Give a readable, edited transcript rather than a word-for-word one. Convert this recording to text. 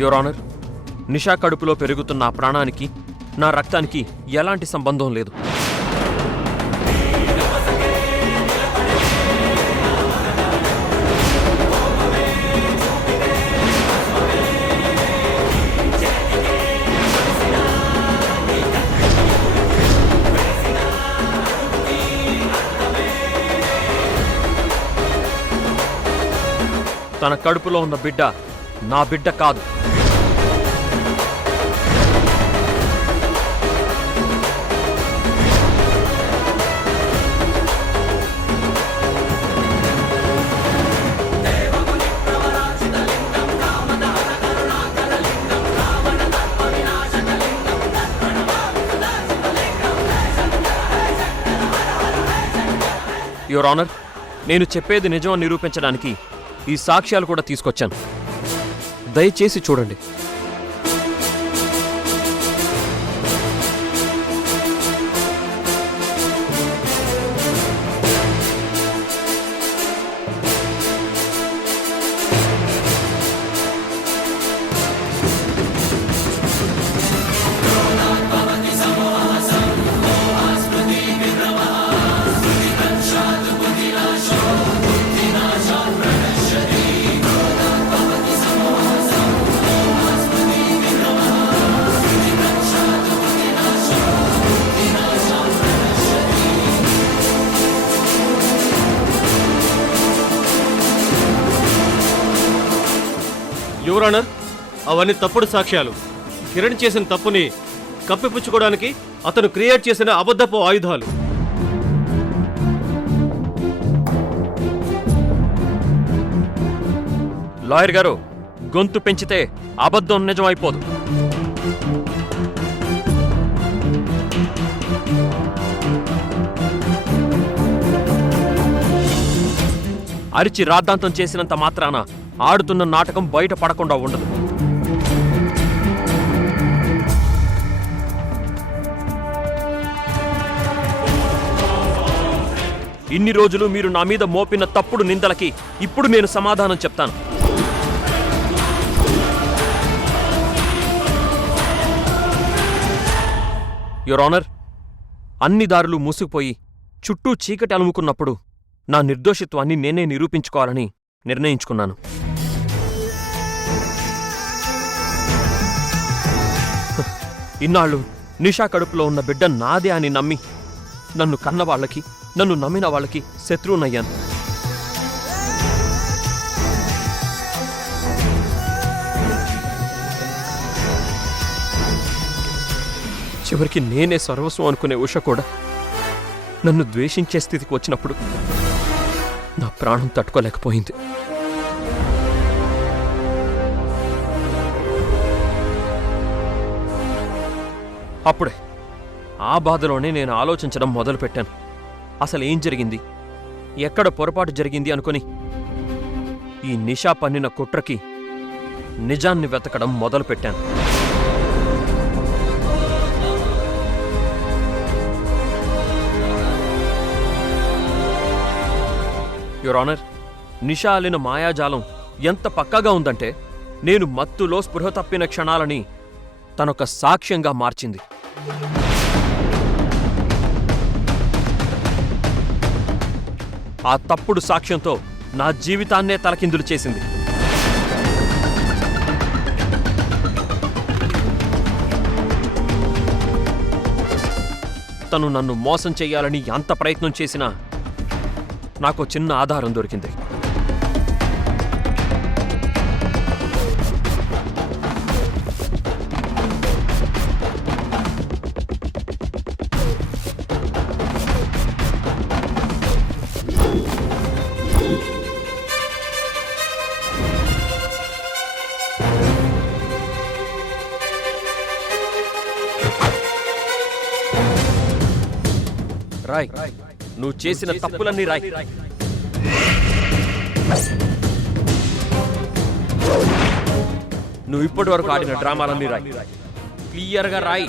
Your honour, నిషా కడుపులో పెరుగుతున్న ఆ ప్రాణానికి నా రక్తానికి ఎలాంటి సంబంధం లేదు. తన కడుపులో ఉన్న బిడ్డ నా బిడ్డ కాదు. యువర్ ఆనర్, నేను చెప్పేది నిజం అని నిరూపించడానికి ఈ సాక్ష్యాలు కూడా తీసుకొచ్చాను. దయచేసి చూడండి. యువర్ ఆనర్, అవన్నీ తప్పుడు సాక్ష్యాలు. కిరణ్ చేసిన తప్పుని కప్పిపుచ్చుకోవడానికి అతను క్రియేట్ చేసిన అబద్ధపు ఆయుధాలు. లాయర్ గారు, గొంతు పెంచితే అబద్ధం నిజమైపోదు. అరిచి రాద్ధాంతం చేసినంత మాత్రాన ఆడుతున్న నాటకం బయట పడకుండా ఉండదు. ఇన్ని రోజులు మీరు నా మీద మోపిన తప్పుడు నిందలకి ఇప్పుడు నేను సమాధానం చెప్తాను. యువర్ ఆనర్, అన్ని దారులు మూసుకుపోయి చుట్టూ చీకటి అలుముకున్నప్పుడు నా నిర్దోషిత్వాన్ని నేనే నిరూపించుకోవాలని నిర్ణయించుకున్నాను. ఇన్నాళ్ళు నిషా కడుపులో ఉన్న బిడ్డ నాదే అని నమ్మి నన్ను కన్నవాళ్లకి, నన్ను నమ్మిన వాళ్ళకి శత్రువునయ్యాను. చివరికి నేనే సర్వస్వం అనుకునే ఉష కూడా నన్ను ద్వేషించే స్థితికి వచ్చినప్పుడు నా ప్రాణం తట్టుకోలేకపోయింది. అప్పుడే ఆ బాధలోనే నేను ఆలోచించడం మొదలుపెట్టాను. అసలు ఏం జరిగింది, ఎక్కడ పొరపాటు జరిగింది అనుకుని ఈ నిషా పన్నిన కుట్రకి నిజాన్ని వెతకడం మొదలుపెట్టాను. యువర్ ఆనర్, నిషా అల్లిన మాయాజాలం ఎంత పక్కాగా ఉందంటే నేను మత్తులో స్పృహ తప్పిన క్షణాలని తనొక సాక్ష్యంగా మార్చింది. ఆ తప్పుడు సాక్ష్యంతో నా జీవితాన్నే తలకిందులు చేసింది. తను నన్ను మోసం చెయ్యాలని ఎంత ప్రయత్నం చేసినా నాకు చిన్న ఆధారం దొరికింది. రాయ్, నువ్వు చేసిన తప్పులన్నీ రాయ్. నువ్వు ఇప్పటి వరకు ఆడిన డ్రామాలన్నీ రాయ్, క్లియర్గా రాయ్.